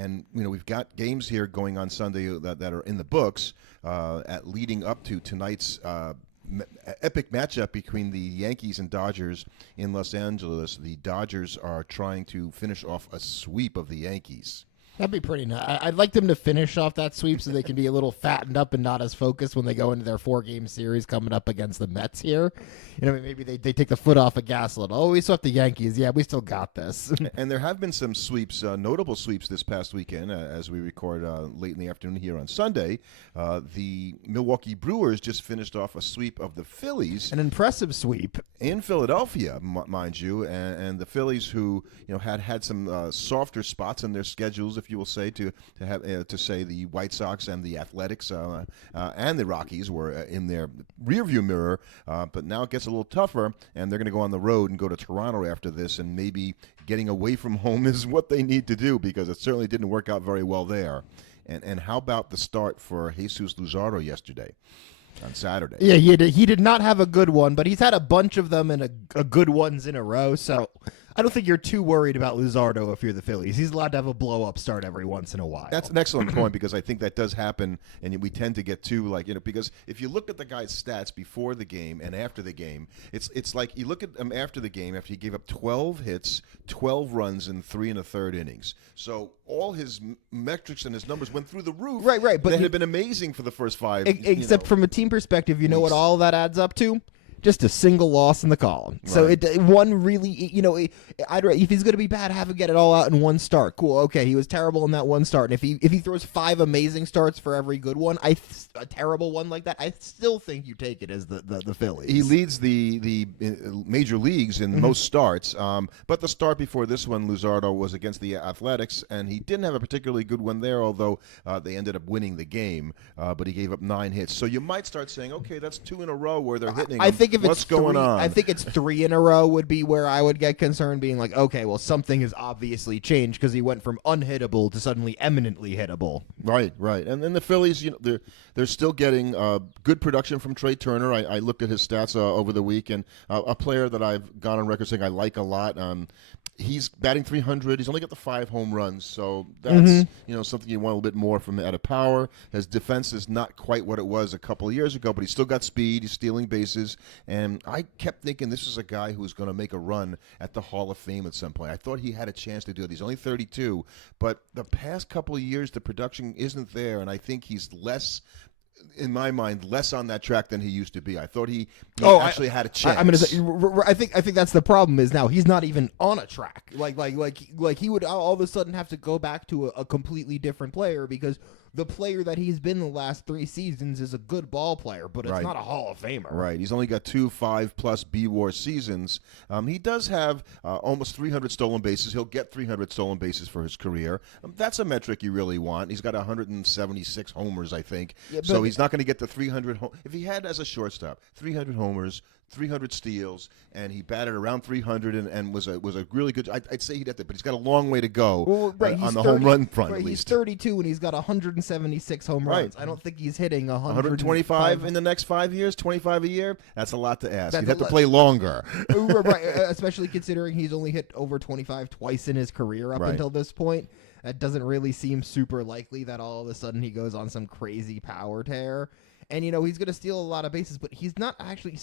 And we've got games here going on Sunday that are in the books at leading up to tonight's epic matchup between the Yankees and Dodgers in Los Angeles. The Dodgers are trying to finish off a sweep of the Yankees. That'd be pretty nice. I'd like them to finish off that sweep so they can be a little fattened up and not as focused when they go into their 4-game series coming up against the Mets here. Maybe they take the foot off the gas a little. Oh, we swept the Yankees. Yeah, we still got this. And there have been some sweeps, notable sweeps this past weekend as we record late in the afternoon here on Sunday. The Milwaukee Brewers just finished off a sweep of the Phillies. An impressive sweep. In Philadelphia, mind you, and the Phillies, who had some softer spots in their schedules, if you will say, to say the White Sox and the Athletics and the Rockies were in their rearview mirror, but now it gets a little tougher, and they're going to go on the road and go to Toronto after this, and maybe getting away from home is what they need to do because it certainly didn't work out very well there. And how about the start for Jesus Luzardo yesterday? On Saturday. Yeah, he did not have a good one, but he's had a bunch of them and a good ones in a row, so I don't think you're too worried about Luzardo if you're the Phillies. He's allowed to have a blow-up start every once in a while. That's an excellent point because I think that does happen, and we tend to get too, because if you look at the guy's stats before the game and after the game, it's like you look at him after the game after he gave up 12 hits, 12 runs in 3 1/3 innings. So all his metrics and his numbers went through the roof. Right. But they had been amazing for the first 5. Except from a team perspective, what all that adds up to? Just a single loss in the column. So one really, if he's going to be bad, have him get it all out in one start. Cool. Okay, he was terrible in that one start, and if he throws 5 amazing starts for every good one, a terrible one like that, I still think you take it as the Phillies. He leads the major leagues in most starts, but the start before this one, Luzardo, was against the Athletics, and he didn't have a particularly good one there, although they ended up winning the game. But he gave up 9 hits, so you might start saying, okay, that's 2 in a row where they're hitting. I think if what's going on? I think it's 3 in a row would be where I would get concerned, being like, okay, well, something has obviously changed because he went from unhittable to suddenly eminently hittable. Right. And then the Phillies, they're still getting good production from Trey Turner. I looked at his stats over the week, and a player that I've gone on record saying I like a lot. He's batting .300. He's only got the 5 home runs, so that's something you want a little bit more from out of power. His defense is not quite what it was a couple of years ago, but he's still got speed. He's stealing bases, and I kept thinking this is a guy who's going to make a run at the Hall of Fame at some point. I thought he had a chance to do it. He's only 32, but the past couple of years the production isn't there, and I think he's less. In my mind, less on that track than he used to be. I thought he actually had a chance. I'm gonna say, I think that's the problem. Is now he's not even on a track. Like he would all of a sudden have to go back to a completely different player because the player that he's been the last 3 seasons is a good ball player, but it's not a Hall of Famer. Right. He's only got 2 5+ B-WAR seasons. He does have almost 300 stolen bases. He'll get 300 stolen bases for his career. That's a metric you really want. He's got 176 homers, I think. Yeah, so he's not going to get the 300. If he had as a shortstop 300 homers, 300 steals, and he batted around 300 and was a really good. I'd say he'd have to, but he's got a long way to go on the home run front. Right, at he's least 32 and he's got 176 home runs. I don't think he's hitting 125 in the next 5 years. 25 a year. That's a lot to ask. He'd have to play longer. Right, especially considering he's only hit over 25 twice in his career up until this point. That doesn't really seem super likely that all of a sudden he goes on some crazy power tear. And, he's going to steal a lot of bases, but he's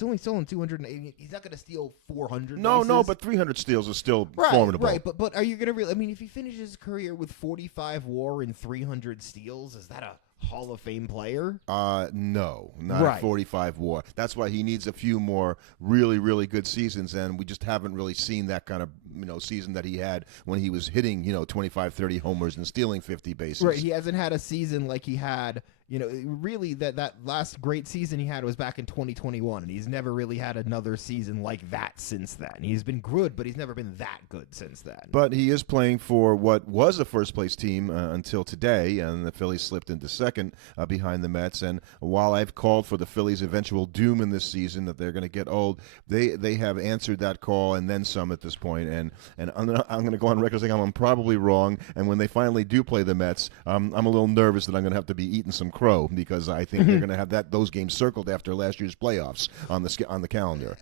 only stolen 280. He's not going to steal 400 No, bases. but 300 steals is still formidable. Right, but are you going to really, if he finishes his career with 45 WAR and 300 steals, is that a Hall of Fame player? No, not 45 WAR. That's why he needs a few more really, really good seasons, and we just haven't really seen that kind of season that he had when he was hitting 25, 30 homers and stealing 50 bases. Right, he hasn't had a season like he had. Really, that last great season he had was back in 2021, and he's never really had another season like that since then. He's been good, but he's never been that good since then. But he is playing for what was a first-place team until today, and the Phillies slipped into second behind the Mets. And while I've called for the Phillies' eventual doom in this season, that they're going to get old, they have answered that call and then some at this point. And I'm going to go on record saying I'm probably wrong, and when they finally do play the Mets, I'm a little nervous that I'm going to have to be eating some crow because I think they're going to have those games circled after last year's playoffs on the calendar.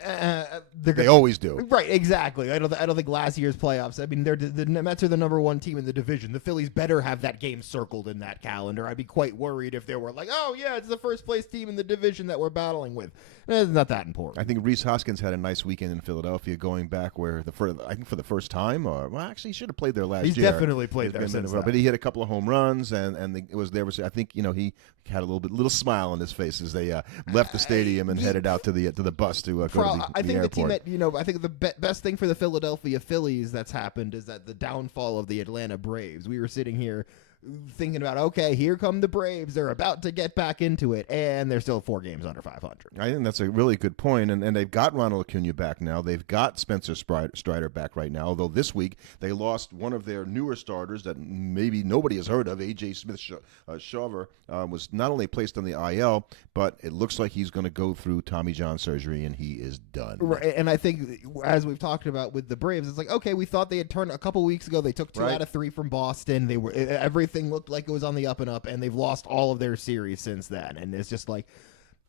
They always do. Right, exactly. I don't think last year's playoffs. I mean, the Mets are the number one team in the division. The Phillies better have that game circled in that calendar. I'd be quite worried if they were like, oh yeah, it's the first place team in the division that we're battling with. It's not that important. I think Rhys Hoskins had a nice weekend in Philadelphia, going back where I think for the first time, or well, actually, he should have played there last year. He's definitely played there since then. But he hit a couple of home runs, and it was there. I think he had a little smile on his face as they left the stadium and headed out to the bus to go to the airport. I think the team that I think the best thing for the Philadelphia Phillies that's happened is that the downfall of the Atlanta Braves. We were sitting here thinking about, okay, here come the Braves. They're about to get back into it, and they're still 4 games under 500. I think that's a really good point, and they've got Ronald Acuna back now. They've got Spencer Strider back right now, although this week they lost one of their newer starters that maybe nobody has heard of. AJ Smith-Shawver was not only placed on the IL, but it looks like he's going to go through Tommy John surgery, and he is done. Right, and I think, as we've talked about with the Braves, it's like, okay, we thought they had turned a couple weeks ago. They took 2 out of 3 from Boston. They were everything looked like it was on the up and up, and they've lost all of their series since then. And it's just like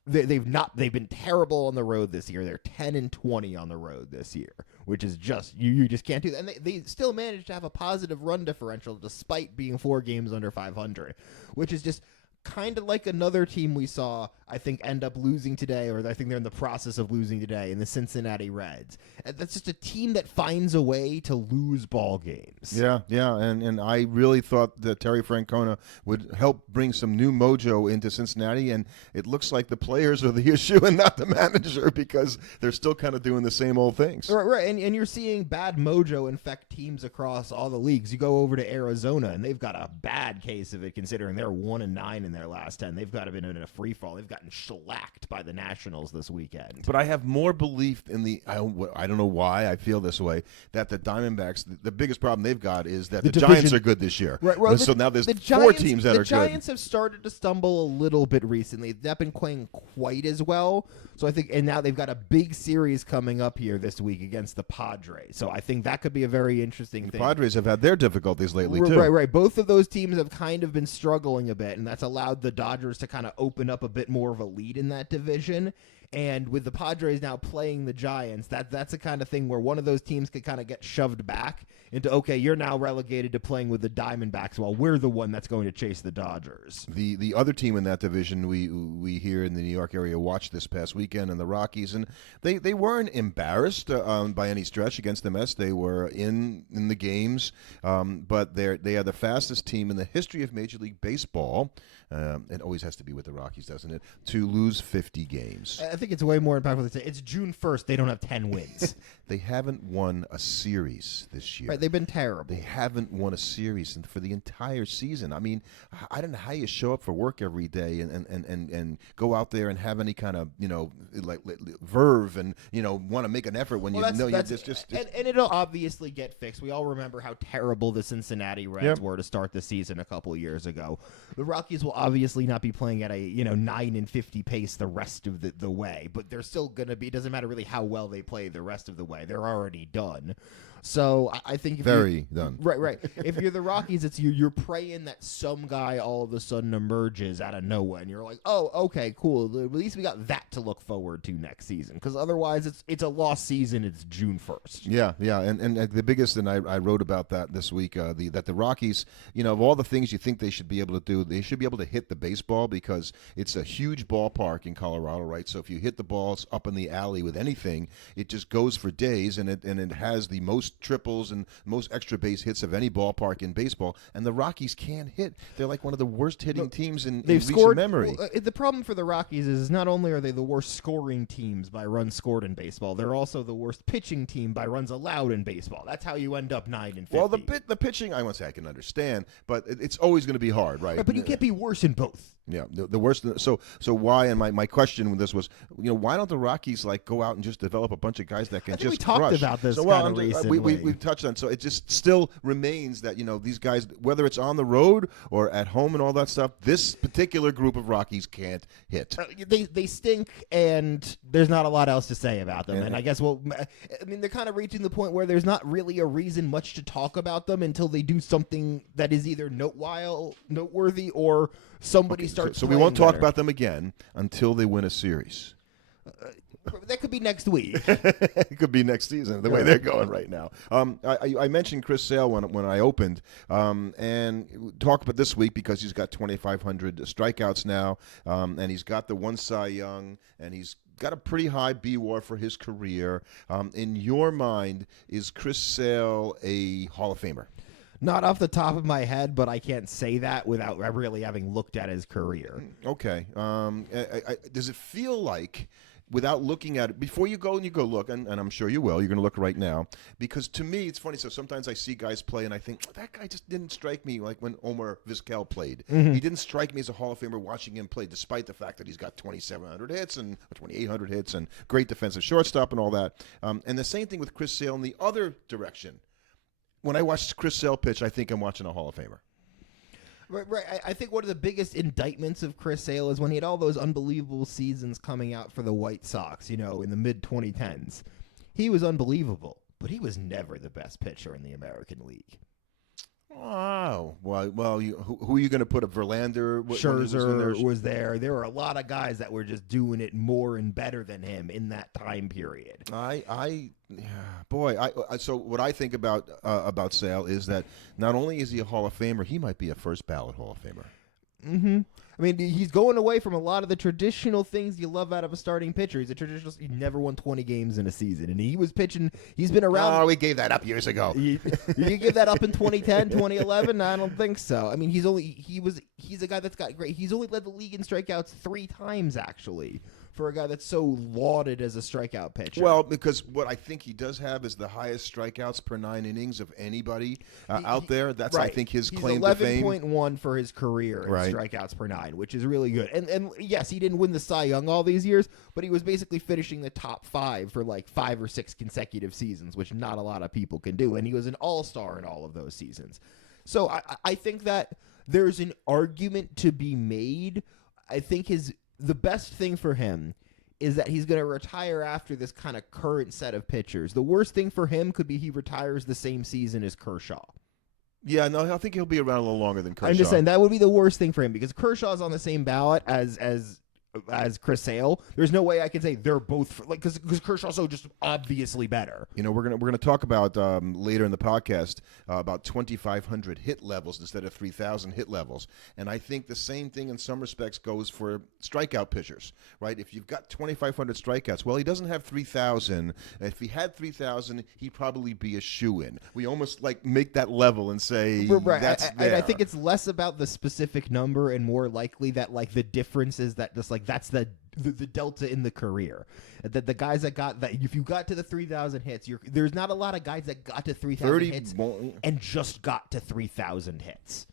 they've been terrible on the road this year. They're 10-20 on the road this year, which is just you just can't do that. And they still managed to have a positive run differential despite being 4 games under 500, which is just kind of like another team we saw, I think, end up losing today, or I think they're in the process of losing today, in the Cincinnati Reds. That's just a team that finds a way to lose ball games. Yeah, and I really thought that Terry Francona would help bring some new mojo into Cincinnati, and it looks like the players are the issue and not the manager, because they're still kind of doing the same old things. Right, and you're seeing bad mojo infect teams across all the leagues. You go over to Arizona, and they've got a bad case of it, considering they're 1-9 in their last 10. They've got to have been in a free fall. They've gotten shellacked by the Nationals this weekend. But I have more belief in I don't know why I feel this way, that the Diamondbacks, the biggest problem they've got is that the Giants are good this year. Right, well, so now there's 4 teams that are good. The Giants have started to stumble a little bit recently. They've not been playing quite as well. So I think, and now they've got a big series coming up here this week against the Padres. So I think that could be a very interesting thing. The Padres have had their difficulties lately, too. Right. Both of those teams have kind of been struggling a bit, and that's allowed the Dodgers to kind of open up a bit more of a lead in that division. And with the Padres now playing the Giants, that's the kind of thing where one of those teams could kind of get shoved back into, okay, you're now relegated to playing with the Diamondbacks while we're the one that's going to chase the Dodgers. The other team in that division we here in the New York area watched this past weekend, and the Rockies, and they weren't embarrassed by any stretch against the Mets. They were in the games, but they are the fastest team in the history of Major League Baseball. It always has to be with the Rockies, doesn't it? To lose 50 games. I think it's way more impactful to say it's June 1st. They don't have 10 wins. They haven't won a series this year. Right, they've been terrible. They haven't won a series for the entire season. I mean, I don't know how you show up for work every day and go out there and have any kind of, like verve and, want to make an effort when you're just. And it'll obviously get fixed. We all remember how terrible the Cincinnati Reds were to start the season a couple of years ago. The Rockies will obviously not be playing at a 9-50 pace the rest of the way, but they're still going to be. It doesn't matter really how well they play the rest of the way. They're already done. So I think done. Right. If you're the Rockies, it's you're praying that some guy all of a sudden emerges out of nowhere, and you're like, oh, okay, cool. At least we got that to look forward to next season. Because otherwise, it's a lost season. It's June 1st. Yeah, and the biggest, and I wrote about that this week. That the Rockies, of all the things you think they should be able to do, they should be able to hit the baseball, because it's a huge ballpark in Colorado, right? So if you hit the balls up in the alley with anything, it just goes for days, and it has the most triples and most extra base hits of any ballpark in baseball, and the Rockies can't hit. They're like one of the worst hitting teams in recent memory. Well, the problem for the Rockies is not only are they the worst scoring teams by runs scored in baseball, they're also the worst pitching team by runs allowed in baseball. That's how you end up 9-50. Well, the pitching, I won't say I can understand, but it's always going to be hard, right? But you can't be worse in both. Yeah, the worst. So why? And my question with this was, why don't the Rockies go out and just develop a bunch of guys that can just we talked crush? about this recently. we've touched on. So it just still remains that these guys, whether it's on the road or at home and all that stuff, this particular group of Rockies can't hit. They stink, and there's not a lot else to say about them. And I guess they're kind of reaching the point where there's not really a reason much to talk about them until they do something that is either noteworthy or somebody starts. So we won't talk about them again until they win a series. That could be next week. It could be next season, the way they're going right now. I mentioned Chris Sale when I opened, and talk about this week because he's got 2,500 strikeouts now, and he's got the one Cy Young, and he's got a pretty high B-WAR for his career. In your mind, is Chris Sale a Hall of Famer? Not off the top of my head, but I can't say that without really having looked at his career. Okay. Does it feel like, without looking at it, before you go look, and I'm sure you will, you're going to look right now, because to me, it's funny, so sometimes I see guys play, and I think, that guy just didn't strike me like when Omar Vizquel played. Mm-hmm. He didn't strike me as a Hall of Famer watching him play, despite the fact that he's got 2,700 hits and 2,800 hits and great defensive shortstop and all that. And the same thing with Chris Sale in the other direction. When I watch Chris Sale pitch, I think I'm watching a Hall of Famer. Right. I think one of the biggest indictments of Chris Sale is when he had all those unbelievable seasons coming out for the White Sox, in the mid-2010s. He was unbelievable, but he was never the best pitcher in the American League. Wow. Well, who are you going to put up? Verlander? Scherzer was there. There were a lot of guys that were just doing it more and better than him in that time period. So what I think about Sale is that not only is he a Hall of Famer, he might be a first ballot Hall of Famer. Mm-hmm. I mean, he's going away from a lot of the traditional things you love out of a starting pitcher. He never won 20 games in a season, and he was pitching. He's been around. Oh, we gave that up years ago. You give that up in 2010, 2011? I don't think so. I mean, he's a guy that's got great. He's only led the league in strikeouts 3 times, actually, for a guy that's so lauded as a strikeout pitcher. Well, because what I think he does have is the highest strikeouts per 9 innings of anybody out there. That's, right. I think, his claim to fame. He's 11.1 for his career in strikeouts per 9, which is really good. And yes, he didn't win the Cy Young all these years, but he was basically finishing the top 5 for like 5 or 6 consecutive seasons, which not a lot of people can do. And he was an all-star in all of those seasons. So I think that there's an argument to be made. I think the best thing for him is that he's going to retire after this kind of current set of pitchers. The worst thing for him could be he retires the same season as Kershaw. Yeah, no, I think he'll be around a little longer than Kershaw. I'm just saying that would be the worst thing for him because Kershaw's on the same ballot as Chris Sale. There's no way I can say they're both because Kershaw's so just obviously better. We're gonna talk about later in the podcast about 2,500 hit levels instead of 3,000 hit levels, and I think the same thing in some respects goes for strikeout pitchers, right? If you've got 2,500 strikeouts, well, he doesn't have 3,000. If he had 3,000, he'd probably be a shoo-in. We almost make that level and say that's there. And I think it's less about the specific number and more likely that the difference is that just that's the delta in the career. That the guys that got that, if you got to the 3,000 hits, there's not a lot of guys that got to 3,000 hits and just got to 3,000 hits.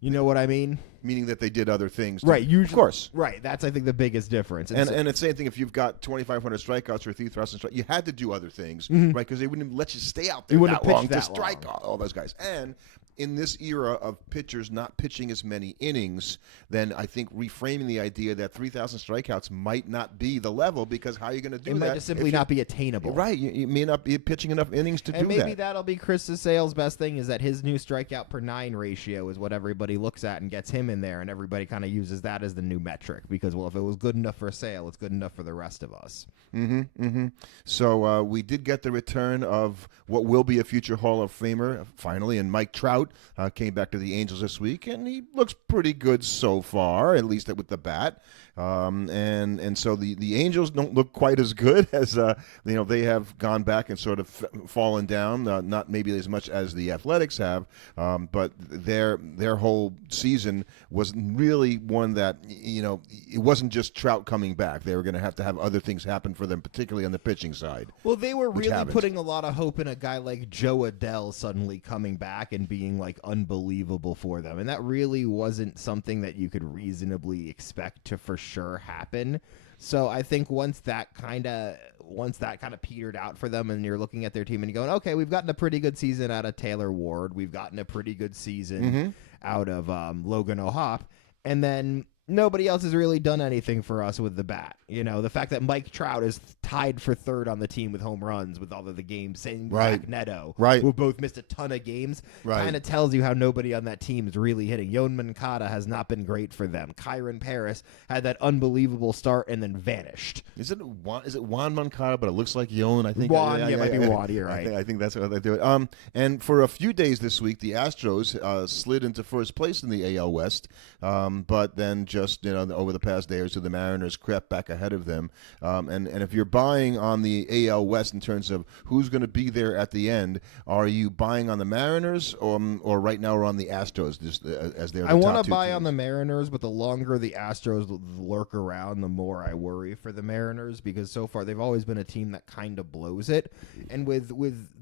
You know what I mean? Meaning that they did other things. Right. Usually, of course. Right. That's, I think, the biggest difference. And it's the same thing if you've got 2,500 strikeouts or 3,000 strikeouts. You had to do other things, right? Because they wouldn't let you stay out there that long to strike all those guys. And in this era of pitchers not pitching as many innings, then I think reframing the idea that 3,000 strikeouts might not be the level because how are you going to do that? It might just simply not be attainable. Right. You may not be pitching enough innings to do that. And maybe that'll be Chris Sale's best thing is that his new strikeout per 9 ratio is what everybody looks at and gets him in there, and everybody kind of uses that as the new metric because, well, if it was good enough for Sale, it's good enough for the rest of us. Mm-hmm. Mm-hmm. So we did get the return of what will be a future Hall of Famer finally, and Mike Trout came back to the Angels this week, and he looks pretty good so far, at least with the bat. And so the Angels don't look quite as good as they have gone back and sort of fallen down, not maybe as much as the Athletics have, but their whole season was really one that it wasn't just Trout coming back. They were going to have other things happen for them, particularly on the pitching side. Well, they were really putting a lot of hope in a guy like Joe Adele suddenly coming back and being something like unbelievable for them, and that really wasn't something that you could reasonably expect to for sure happen. So I think once that kind of petered out for them, and you're looking at their team and you're going, okay, we've gotten a pretty good season out of Taylor Ward, we've gotten a pretty good season out of Logan O'Hoppe, and then nobody else has really done anything for us with the bat. You know, the fact that Mike Trout is tied for third on the team with home runs with all of the games, same Zach Neto, who both missed a ton of games, kind of tells you how nobody on that team is really hitting. Yoan Moncada has not been great for them. Kyron Paris had that unbelievable start and then vanished. Is it Juan Moncada, but it looks like Yoan? I think Juan, it might be Juan. You're right. I think that's how they do it. And for a few days this week, the Astros slid into first place in the AL West, but then just over the past day or so, the Mariners crept back ahead of them. And if you're buying on the AL West in terms of who's going to be there at the end, are you buying on the Mariners or right now we're on the Astros just as they're the I want to buy teams? on the Mariners, but the longer the Astros lurk around, the more I worry for the Mariners, because so far they've always been a team that kind of blows it. And with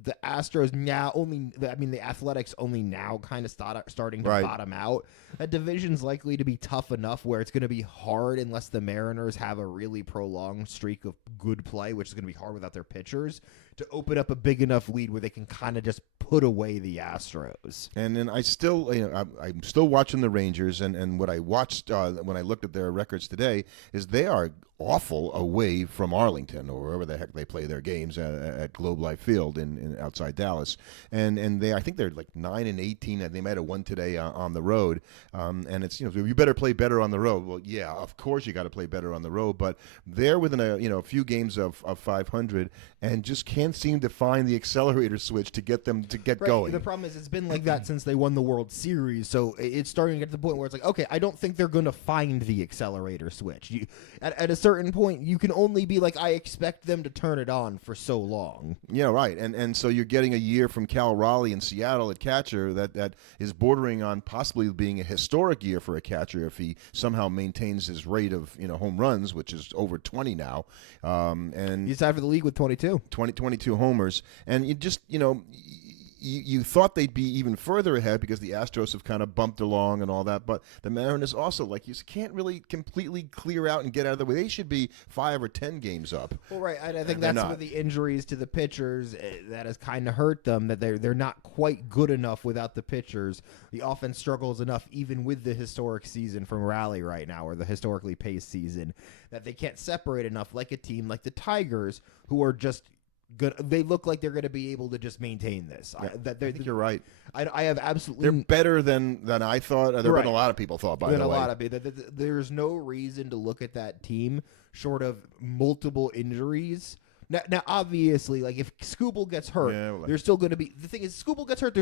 the Astros now the Athletics only now kind of starting to bottom out. That division's likely to be tough enough where it's going to be hard unless the Mariners have a really prolonged streak of good play, which is going to be hard without their pitchers, to open up a big enough lead where they can kind of just put away the Astros. And then I'm still watching the Rangers, and what I watched when I looked at their records today is they are awful away from Arlington or wherever the heck they play their games at Globe Life Field in outside Dallas, and I think they're like 9-18, and they might have won today on the road. And it's you better play better on the road. Well, yeah, of course you got to play better on the road, but they're within a few games of 500 and just can't seem to find the accelerator switch to get them to get going. The problem is it's been like that since they won the World Series, so it's starting to get to the point where it's like, okay, I don't think they're going to find the accelerator switch. At a certain point, you can only be like, I expect them to turn it on for so long. Yeah, right. And so you're getting a year from Cal Raleigh in Seattle at catcher that is bordering on possibly being a historic year for a catcher if he somehow maintains his rate of home runs, which is over 20 now. And he's tied for the league with 22 homers. And you just you thought they'd be even further ahead because the Astros have kind of bumped along and all that, but the Mariners also, like you can't really completely clear out and get out of the way. They should be 5 or 10 games up. Well, right. I think that's with the injuries to the pitchers that has kind of hurt them, that they're not quite good enough without the pitchers. The offense struggles enough even with the historic season from Raleigh right now, or the historically paced season, that they can't separate enough like a team like the Tigers, who are just good. They look like they're going to be able to just maintain this. Yeah, I think you're right. I have absolutely. They're better than I thought. There have been a lot of people thought. By the way, there's no reason to look at that team short of multiple injuries. Now, obviously, like if Skubal gets hurt, they're still going to be. The thing is, Skubal gets hurt,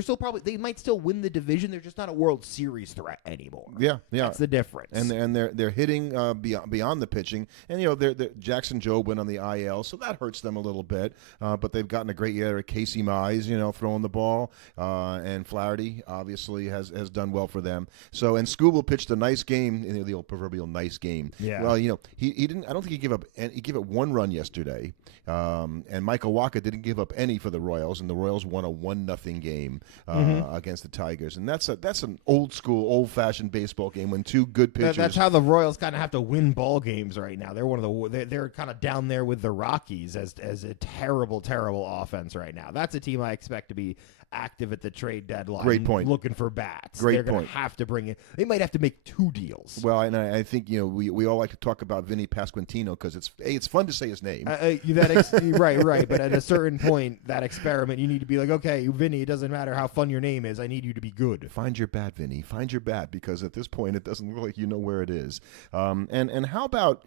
they might still win the division. They're just not a World Series threat anymore. Yeah. That's the difference. And they're hitting beyond the pitching, and they're Jackson Jobe went on the IL, so that hurts them a little bit. But they've gotten a great year at Casey Mize, throwing the ball, and Flaherty obviously has done well for them. So and Skubal pitched a nice game, the old proverbial nice game. Yeah. Well, he didn't. I don't think he gave up. He gave up one run yesterday. And Michael Wacha didn't give up any for the Royals, and the Royals won a 1-0 game against the Tigers. And that's an old school, old fashioned baseball game when two good pitchers. That's how the Royals kind of have to win ball games right now. They're they're kind of down there with the Rockies as a terrible, terrible offense right now. That's a team I expect to be active at the trade deadline. Great point. Looking for bats. Great They're going to point. have to bring in. They might have to make 2 deals. Well, and I think we all like to talk about Vinny Pasquantino because it's fun to say his name. Right. But at a certain point, that experiment, you need to be like, okay, Vinny, it doesn't matter how fun your name is. I need you to be good. Find your bat, Vinny. Find your bat, because at this point, it doesn't look like you know where it is. And how about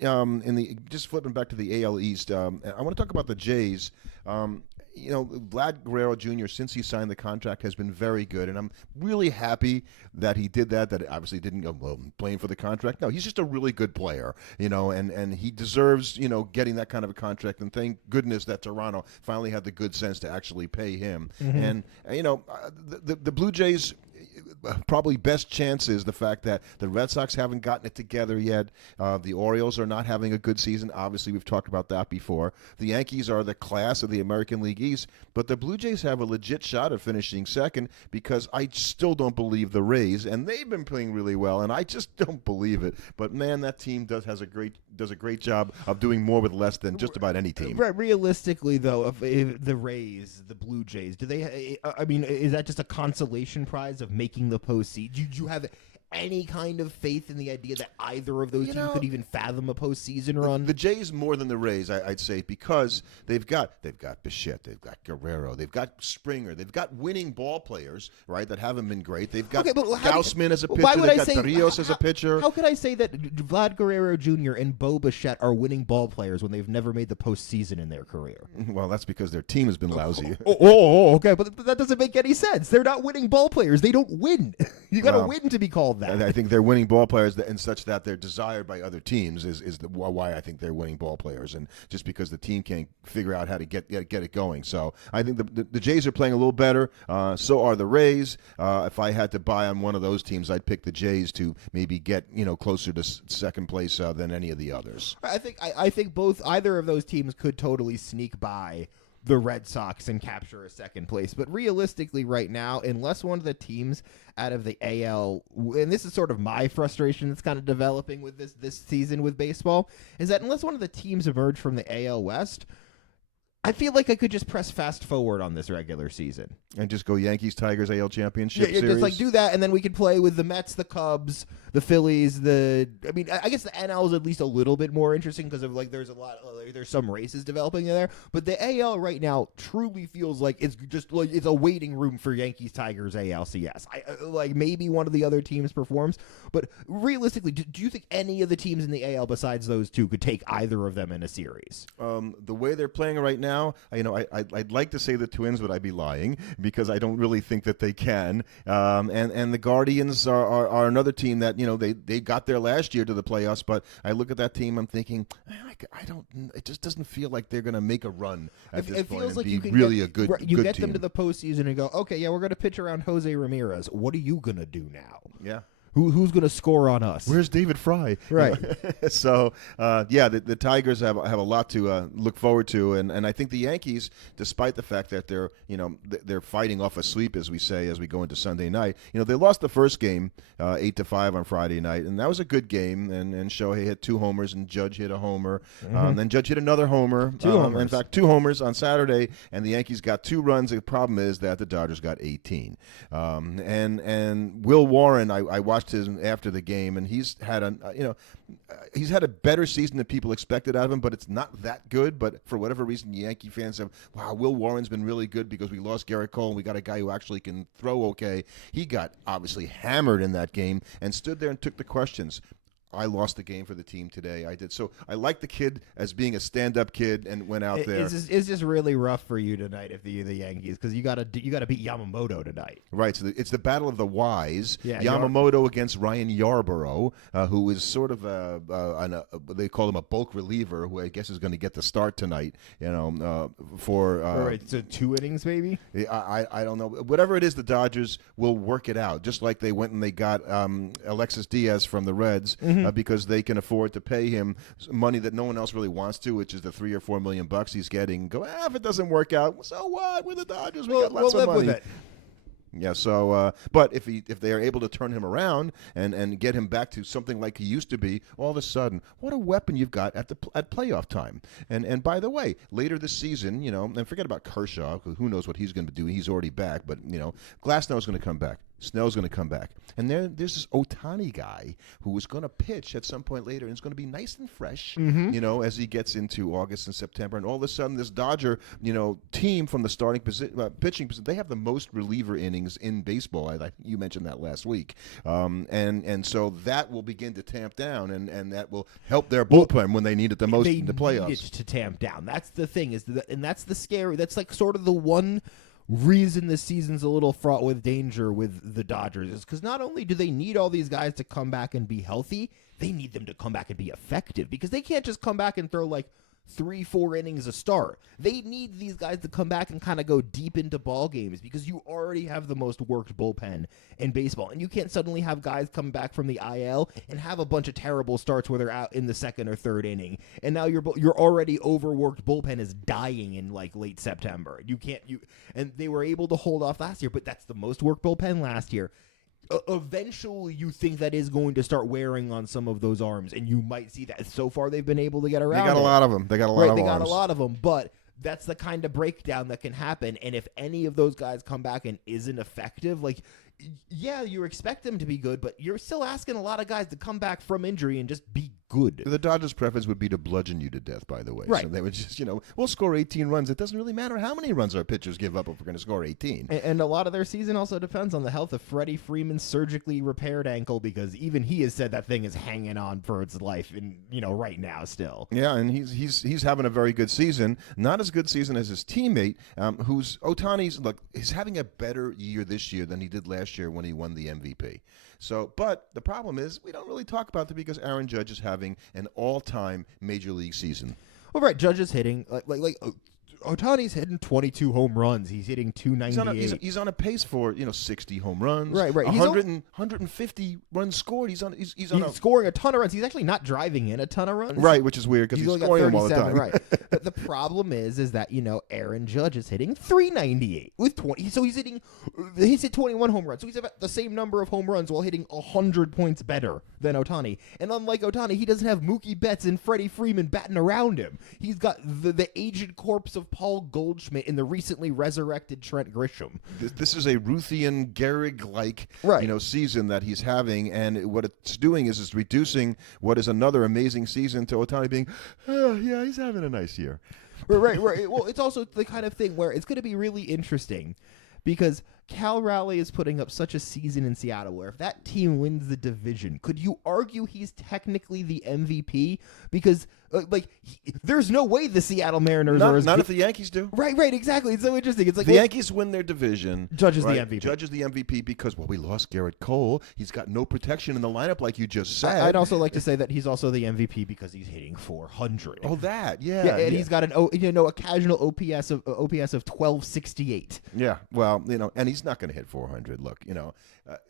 just flipping back to the AL East? I want to talk about the Jays. Vlad Guerrero Jr., since he signed the contract, has been very good, and I'm really happy that he did that. That obviously didn't go playing for the contract. No, he's just a really good player, and he deserves, getting that kind of a contract. And thank goodness that Toronto finally had the good sense to actually pay him. Mm-hmm. And the Blue Jays, probably best chance is the fact that the Red Sox haven't gotten it together yet. The Orioles are not having a good season. Obviously, we've talked about that before. The Yankees are the class of the American League East, but the Blue Jays have a legit shot at finishing second because I still don't believe the Rays, and they've been playing really well, and I just don't believe it. But man, that team does a great job of doing more with less than just about any team. Right, realistically, though, if the Rays, the Blue Jays, do they? I mean, is that just a consolation prize of making the postseason? Do you have any kind of faith in the idea that either of those teams could even fathom a postseason run? The Jays more than the Rays, I'd say, because they've got Bichette, they've got Guerrero, they've got Springer, they've got winning ball players, right, that haven't been great. They've got Gausman as a pitcher, they've got Barrios as a pitcher. How could I say that Vlad Guerrero Jr. and Bo Bichette are winning ball players when they've never made the postseason in their career? Well, that's because their team has been lousy. Okay, but that doesn't make any sense. They're not winning ball players. They don't win. You got to win to be called that. I think they're winning ball players and such that they're desired by other teams is why I think they're winning ball players, and just because the team can't figure out how to get it going. So I think the Jays are playing a little better. So are the Rays. If I had to buy on one of those teams, I'd pick the Jays to maybe get closer to second place than any of the others. I think either of those teams could totally sneak by the Red Sox and capture a second place. But realistically right now, unless one of the teams out of the AL, and this is sort of my frustration that's kind of developing with this season with baseball, is that unless one of the teams emerge from the AL West, I feel like I could just press fast forward on this regular season. And just go Yankees, Tigers, AL Championship Series? Just like do that, and then we could play with the Mets, the Cubs, the Phillies, I guess the NL is at least a little bit more interesting because of there's some races developing there. But the AL right now truly feels like it's just like it's a waiting room for Yankees, Tigers, ALCS. Maybe one of the other teams performs, but realistically, do you think any of the teams in the AL besides those two could take either of them in a series? The way they're playing right now, I'd like to say the Twins, but I'd be lying because I don't really think that they can. And the Guardians are another team that they got there last year to the playoffs, but I look at that team, I'm thinking, I don't. It just doesn't feel like they're going to make a run at this point. Feels like be you can really get, a good. You good get team. them to the postseason and go, okay, yeah, we're going to pitch around Jose Ramirez. What are you going to do now? Yeah. Who's going to score on us? Where's David Fry? Right. So, the Tigers have a lot to look forward to, and I think the Yankees, despite the fact that they're fighting off a sweep, as we say, as we go into Sunday night. They lost the first game 8-5 on Friday night, and that was a good game. And Shohei hit 2 homers, and Judge hit a homer. Then Judge hit another homer. 2 homers. In fact, 2 homers on Saturday, and the Yankees got 2 runs. The problem is that the Dodgers got 18. And Will Warren, I watched him after the game, and he's had a better season than people expected out of him, but it's not that good. But for whatever reason, Yankee fans have, wow, Will Warren's been really good because we lost Garrett Cole and we got a guy who actually can throw okay. He got obviously hammered in that game and stood there and took the questions. I lost the game for the team today. I did. So I like the kid as being a stand-up kid and went out there. It's just really rough for you tonight if you're the Yankees because you got to beat Yamamoto tonight. Right. So it's the battle of the wise. Yeah, Yamamoto against Ryan Yarborough, who is sort of they call him a bulk reliever, who I guess is going to get the start tonight. For so 2 innings maybe. I don't know. Whatever it is, the Dodgers will work it out. Just like they went and they got Alexis Diaz from the Reds. Because they can afford to pay him money that no one else really wants to, which is the $3 or $4 million he's getting. Go, if it doesn't work out, so what? We're the Dodgers. We got lots of money. With it. Yeah. So, but if they are able to turn him around and get him back to something like he used to be, all of a sudden, what a weapon you've got at playoff time. And by the way, later this season, and forget about Kershaw, who knows what he's going to do? He's already back, but Glasnow's going to come back. Snell's going to come back. And there's this Ohtani guy who is going to pitch at some point later, and it's going to be nice and fresh, as he gets into August and September. And all of a sudden, this Dodger, team from the starting pitching position, they have the most reliever innings in baseball. You mentioned that last week. And so that will begin to tamp down, and that will help their bullpen when they need it the most in the playoffs. They need it to tamp down. That's the thing, and that's the scary. That's like sort of the one reason this season's a little fraught with danger with the Dodgers is because not only do they need all these guys to come back and be healthy, they need them to come back and be effective because they can't just come back and throw like 3-4 innings a start. They need these guys to come back and kind of go deep into ball games because you already have the most worked bullpen in baseball. And you can't suddenly have guys come back from the IL and have a bunch of terrible starts where they're out in the second or third inning. And now your already overworked bullpen is dying in like late September. And they were able to hold off last year, but that's the most worked bullpen last year. Eventually, you think that is going to start wearing on some of those arms, and you might see that. So far, they've been able to get around. They got a lot of them. They got a lot of arms. They got a lot of them, but that's the kind of breakdown that can happen. And if any of those guys come back and isn't effective, like, yeah, you expect them to be good, but you're still asking a lot of guys to come back from injury and just be good. The Dodgers' preference would be to bludgeon you to death, by the way. Right. So they would just, we'll score 18 runs. It doesn't really matter how many runs our pitchers give up if we're going to score 18. And a lot of their season also depends on the health of Freddie Freeman's surgically repaired ankle, because even he has said that thing is hanging on for its life, right now still. Yeah, and he's having a very good season. Not as good season as his teammate, who's Ohtani's. Look, he's having a better year this year than he did last year when he won the MVP. So, but the problem is we don't really talk about that because Aaron Judge is having an all-time Major League season. Well, right, Judge is hitting like Ohtani's hitting 22 home runs. He's hitting 298. He's on a pace for 60 home runs. Right. 150 runs scored. He's scoring a ton of runs. He's actually not driving in a ton of runs. Right, which is weird because he's scoring them all the time. Right. But the problem is that Aaron Judge is hitting 398 with 20. So he's hit 21 home runs. So he's about the same number of home runs while hitting 100 points better than Ohtani. And unlike Ohtani, he doesn't have Mookie Betts and Freddie Freeman batting around him. He's got the aged corpse of Paul Goldschmidt and the recently resurrected Trent Grisham. This is a Ruthian Gehrig-like season that he's having, and what it's doing is it's reducing what is another amazing season to Ohtani being, he's having a nice year. Right. Well, it's also the kind of thing where it's going to be really interesting because Cal Raleigh is putting up such a season in Seattle where if that team wins the division, could you argue he's technically the MVP? Because there's no way the Seattle Mariners are as not good. if the Yankees do. Right, exactly. It's so interesting. It's like the Yankees win their division. Judge is the MVP. Judge is the MVP because we lost Garrett Cole. He's got no protection in the lineup, like you just said. I'd also like to say that he's also the MVP because he's hitting 400. Oh, that and he's got a casual OPS of 1268. Yeah, well, and he's not going to hit 400. Look,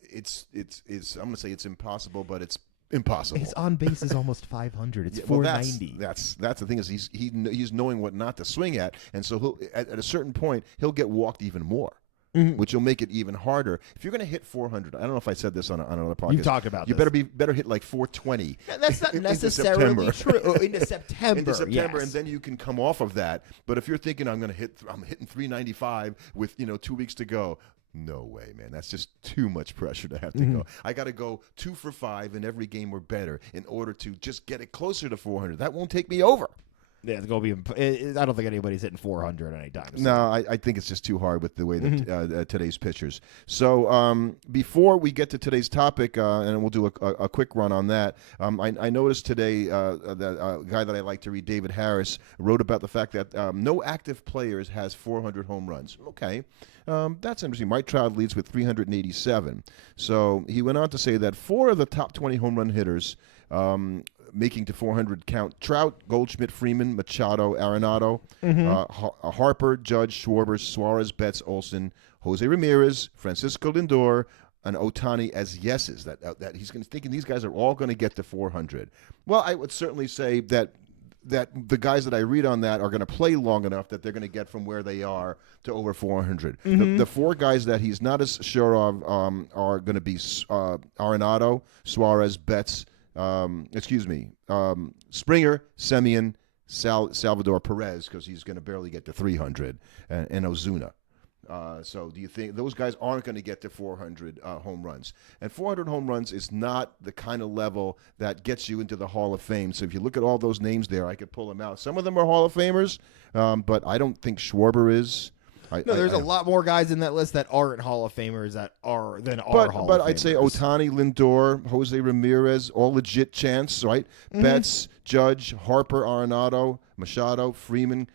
it's I'm going to say it's impossible, but it's impossible. His on base is almost 500. It's 490. That's the thing is he's knowing what not to swing at, and so he'll at a certain point he'll get walked even more. Which will make it even harder. If you're going to hit 400, I don't know if I said this on another podcast. You talked about you this. better hit like 420. That's not necessarily true. Into September, yes. And then you can come off of that. But if you're thinking I'm hitting 395 with 2 weeks to go. No way, man. That's just too much pressure to have to go. I got to go 2 for 5 in every game or better in order to just get it closer to 400. That won't take me over. Yeah, it's going to be. I don't think anybody's hitting 400 anytime soon. No, I think it's just too hard with the way that today's pitchers. So before we get to today's topic, and we'll do a quick run on that, I noticed today that a guy that I like to read, David Harris, wrote about the fact that no active players has 400 home runs. Okay. That's interesting. Mike Trout leads with 387. So he went on to say that 4 of the top 20 home run hitters making to 400 count Trout, Goldschmidt, Freeman, Machado, Arenado, Harper, Judge, Schwarber, Suarez, Betts, Olson, Jose Ramirez, Francisco Lindor, and Ohtani as yeses. That he's thinking these guys are all going to get to 400. Well, I would certainly say that the guys that I read on that are going to play long enough that they're going to get from where they are to over 400. The 4 guys that he's not as sure of are going to be Arenado, Suarez, Betts, Springer, Semien, Salvador Perez, because he's going to barely get to 300, and Ozuna. So do you think those guys aren't going to get to 400 home runs? And 400 home runs is not the kind of level that gets you into the Hall of Fame. So if you look at all those names there, I could pull them out. Some of them are Hall of Famers, but I don't think Schwarber is. There's a lot more guys in that list that aren't Hall of Famers than are Hall of Famers. But I'd say Ohtani, Lindor, Jose Ramirez, all legit chance, right? Betts, Judge, Harper, Arenado, Machado, Freeman.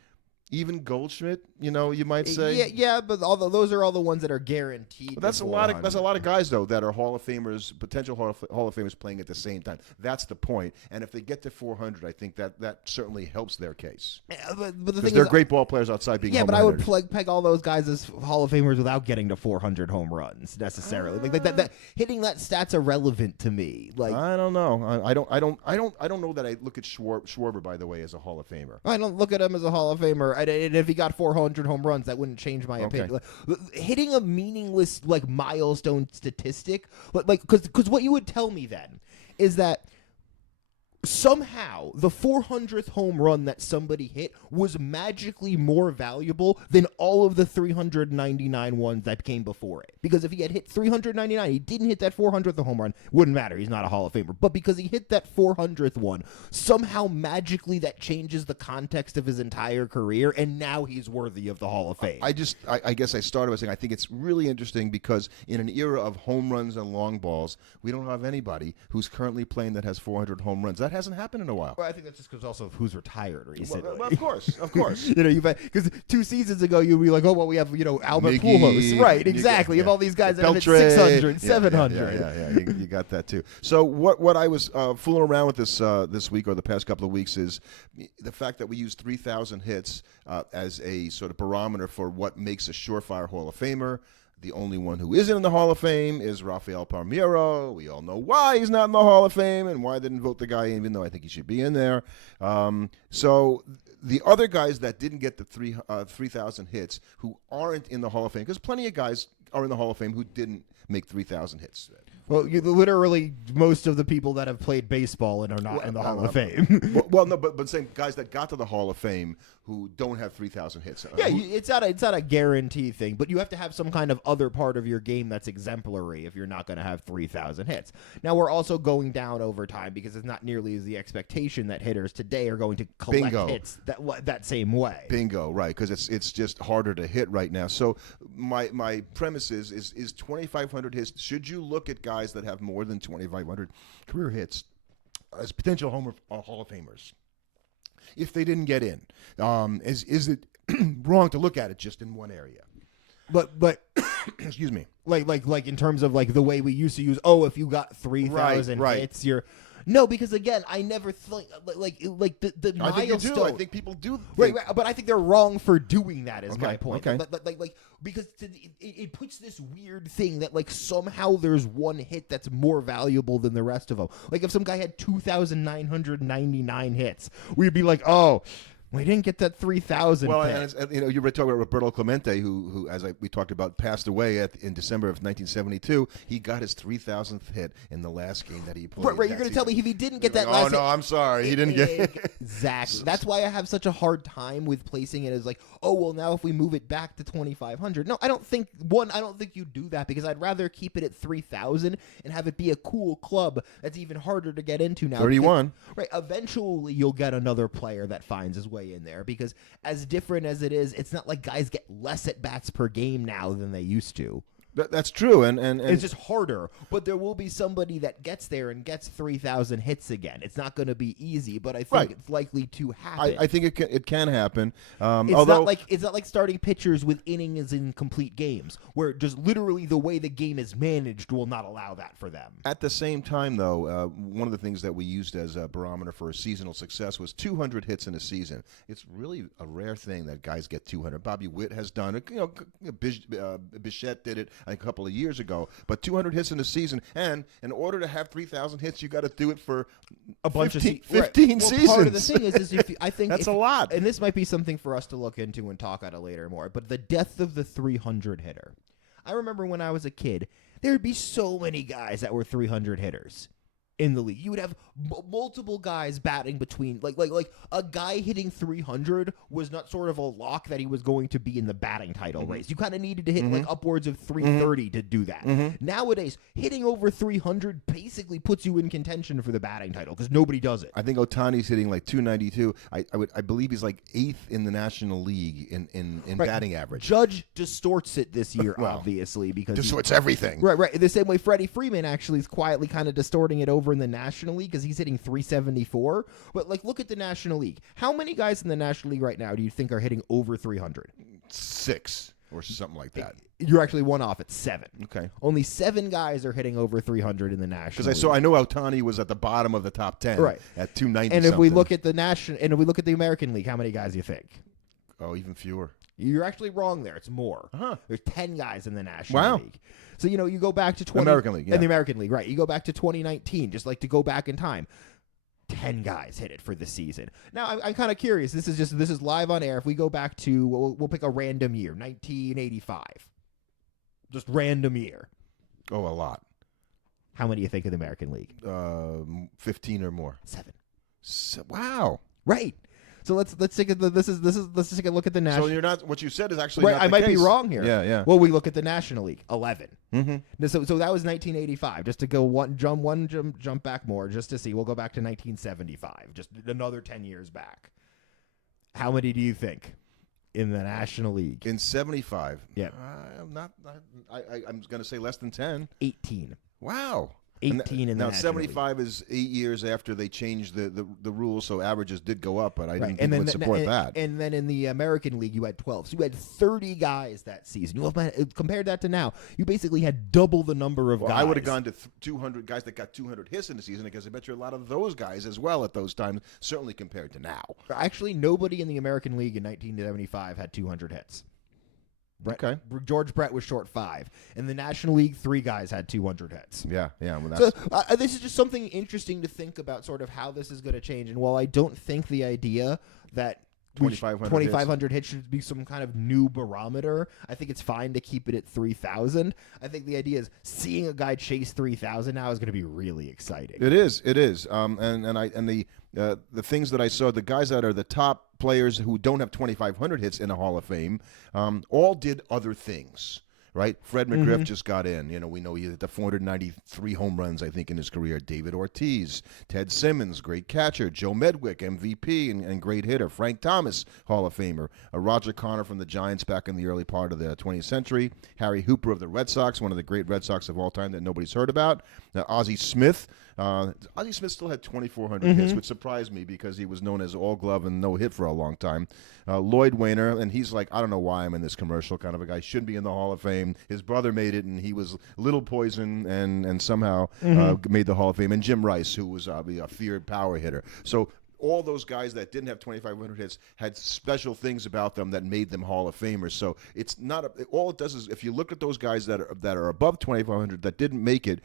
Even Goldschmidt, you might say. Yeah, but those are all the ones that are guaranteed. But that's a lot of guys though that are Hall of Famers, potential Hall of Famers playing at the same time. That's the point. And if they get to 400, I think that certainly helps their case. Yeah, but the thing they're is, great ball players outside being. Yeah, home but run I would hitters. peg all those guys as Hall of Famers without getting to 400 home runs necessarily. Like that hitting that stat's irrelevant to me. Like I don't know. I don't know that I look at Schwarber, by the way, as a Hall of Famer. I don't look at him as a Hall of Famer. And if he got 400 home runs, that wouldn't change my opinion. Like, hitting a meaningless milestone statistic, because what you would tell me then is that somehow the 400th home run that somebody hit was magically more valuable than all of the 399 ones that came before it. Because if he had hit 399, he didn't hit that 400th home run, wouldn't matter. He's not a Hall of Famer. But because he hit that 400th one, somehow magically that changes the context of his entire career, and now he's worthy of the Hall of Fame. I guess I started by saying I think it's really interesting because in an era of home runs and long balls, we don't have anybody who's currently playing that has 400 home runs. That hasn't happened in a while. Well, I think that's just because also of who's retired recently. Well, of course. Because 2 seasons ago you'd be like, oh well, we have Albert Miggy, Pujols, right? Exactly. You have all these guys that have hit 600, 700. Yeah. You got that too. So what I was fooling around with this week or the past couple of weeks is the fact that we use 3,000 hits as a sort of barometer for what makes a surefire Hall of Famer. The only one who isn't in the Hall of Fame is Rafael Palmeiro. We all know why he's not in the Hall of Fame and why they didn't vote the guy in, even though I think he should be in there. So the other guys that didn't get the 3,000 hits who aren't in the Hall of Fame, because plenty of guys are in the Hall of Fame who didn't make 3,000 hits. Well, literally most of the people that have played baseball and are not in the Hall of Fame. No, but saying guys that got to the Hall of Fame who don't have 3,000 hits. Yeah, it's not a guarantee thing, but you have to have some kind of other part of your game that's exemplary if you're not going to have 3,000 hits. Now, we're also going down over time because it's not nearly as the expectation that hitters today are going to collect hits that same way. Bingo, right, because it's just harder to hit right now. So my premise is 2,500 hits. Should you look at guys that have more than 2,500 career hits as potential Hall of Famers if they didn't get in? Is it wrong to look at it just in one area? But excuse me. Like in terms of the way we used to use, if you got 3,000 hits, you're. No, because again, I never think the milestone. I think you do. I think people do. Right, but I think they're wrong for doing that. Is my point. Okay. Because it puts this weird thing that somehow there's one hit that's more valuable than the rest of them. Like if some guy had 2,999 hits, we'd be like, oh. We didn't get that 3,000. Well, and you were talking about Roberto Clemente, who as we talked about, passed away in December of 1972. He got his 3,000th hit in the last game that he played. Right, you're going to tell me if he didn't get that last hit. Oh, no, I'm sorry. He didn't get Exactly. That's why I have such a hard time with placing it as now if we move it back to 2,500. No, I don't think you do that because I'd rather keep it at 3,000 and have it be a cool club that's even harder to get into now. 31. Right. Eventually, you'll get another player that finds his way in there because as different as it is, it's not like guys get less at bats per game now than they used to. That's true, and it's just harder. But there will be somebody that gets there and gets 3,000 hits again. It's not going to be easy, but I think it's likely to happen. I think it can happen. It's not like starting pitchers with innings in complete games, where just literally the way the game is managed will not allow that for them. At the same time, though, one of the things that we used as a barometer for a seasonal success was 200 hits in a season. It's really a rare thing that guys get 200. Bobby Witt has done it. Bichette did it a couple of years ago, but 200 hits in a season, and in order to have 3,000 hits, you got to do it for a bunch 15 of seasons. Part of the thing is I think that's a lot, and this might be something for us to look into and talk about it later more. But the death of the 300 hitter. I remember when I was a kid, there would be so many guys that were 300 hitters in the league. You would have multiple guys batting between like a guy hitting 300 was not sort of a lock that he was going to be in the batting title race. You kind of needed to hit upwards of 330 to do that. Nowadays, hitting over 300 basically puts you in contention for the batting title because nobody does it. I think Ohtani's hitting 292. I believe he's 8th in the National League in batting average. Judge distorts it this year, obviously, because distorts everything. Right. The same way Freddie Freeman actually is quietly kind of distorting it over over in the National League because he's hitting 374. But like, look at the National League. How many guys in the National League right now do you think are hitting over 300? 6 or something like that. You're actually one off at 7. Okay. Only 7 guys are hitting over 300 in the National League. Because I know Ohtani was at the bottom of the top 10, right, at 290. And if we look at the American League, how many guys do you think? Oh, even fewer. You're actually wrong there. It's more. Uh-huh. There's 10 guys in the National League. So, you go back to American League, yeah. In the American League, right. You go back to 2019, just like to go back in time. 10 guys hit it for the season. Now, I'm kind of curious. This is live on air. If we go back to, we'll pick a random year, 1985. Just random year. Oh, a lot. How many do you think of the American League? 15 or more. 7. Wow. Right. So let's take a let's take a look at the National. So you're not, what you said is actually right. not I the might case. be wrong here. Yeah. Well, we look at the National League, 11. Mm-hmm. So that was 1985. Just to go jump back more, just to see. We'll go back to 1975, just another 10 years back. How many do you think in the National League? In 75. Yeah. I'm going to say less than 10. 18. Wow. 18 in the now National 75 League. Is 8 years after they changed the rules, so averages did go up, but I didn't and think then would support that. And then in the American League, you had 12. So you had 30 guys that season. Compared that to now, you basically had double the number of guys. I would have gone to 200 guys that got 200 hits in the season, because I bet you a lot of those guys as well at those times, certainly compared to now. Actually, nobody in the American League in 1975 had 200 hits. Okay. George Brett was short 5. In the National League, 3 guys had 200 hits. Yeah. Well, that's... So this is just something interesting to think about, sort of how this is going to change. And while I don't think the idea that 2,500 hits should be some kind of new barometer, I think it's fine to keep it at 3,000. I think the idea is seeing a guy chase 3,000 now is going to be really exciting. It is. The things that I saw, the guys that are the top players who don't have 2,500 hits in the Hall of Fame, all did other things. Right, Fred McGriff just got in. We know he hit the 493 home runs, I think, in his career. David Ortiz, Ted Simmons, great catcher. Joe Medwick, MVP and great hitter. Frank Thomas, Hall of Famer. Roger Connor from the Giants back in the early part of the 20th century. Harry Hooper of the Red Sox, one of the great Red Sox of all time that nobody's heard about. Now, Ozzie Smith. Ozzie Smith still had 2,400 hits, which surprised me because he was known as all glove and no hit for a long time. Lloyd Wainer, and he's like, I don't know why I'm in this commercial kind of a guy. Shouldn't be in the Hall of Fame. His brother made it, and he was little poison and somehow made the Hall of Fame. And Jim Rice, who was a feared power hitter. So all those guys that didn't have 2,500 hits had special things about them that made them Hall of Famers. So it's not all it does is, if you look at those guys that are above 2,500 that didn't make it,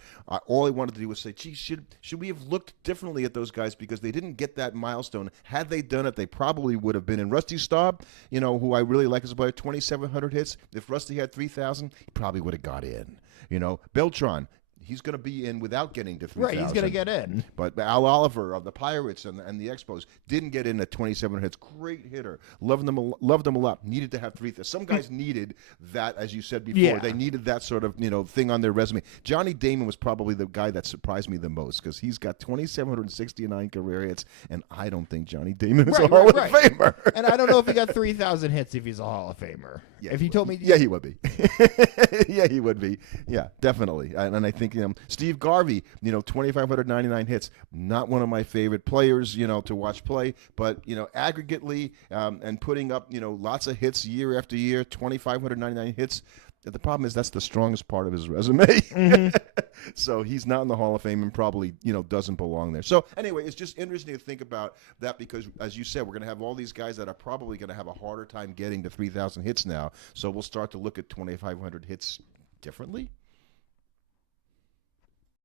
all I wanted to do was say, gee, should we have looked differently at those guys, because they didn't get that milestone. Had they done it, they probably would have been in. Rusty Staub, who I really like as a player, 2,700 hits. If Rusty had 3,000, he probably would have got in. Beltran, he's going to be in without getting to 3,000. Right, he's going to get in. But Al Oliver of the Pirates and the Expos didn't get in at 2,700 hits. Great hitter. Loved him a lot. Needed to have 3,000. Some guys needed that, as you said before. Yeah. They needed that sort of thing on their resume. Johnny Damon was probably the guy that surprised me the most, because he's got 2,769 career hits, and I don't think Johnny Damon is a Hall of Famer. And I don't know if he got 3,000 hits if he's a Hall of Famer. Yeah, if he told me, yeah, he would be. Yeah, he would be. Yeah, definitely. And I think Steve Garvey, 2,599 hits. Not one of my favorite players, to watch play, but aggregately and putting up lots of hits year after year, 2,599 hits. The problem is that's the strongest part of his resume. So he's not in the Hall of Fame and probably, doesn't belong there. So anyway, it's just interesting to think about that, because, as you said, we're going to have all these guys that are probably going to have a harder time getting to 3,000 hits now. So we'll start to look at 2,500 hits differently.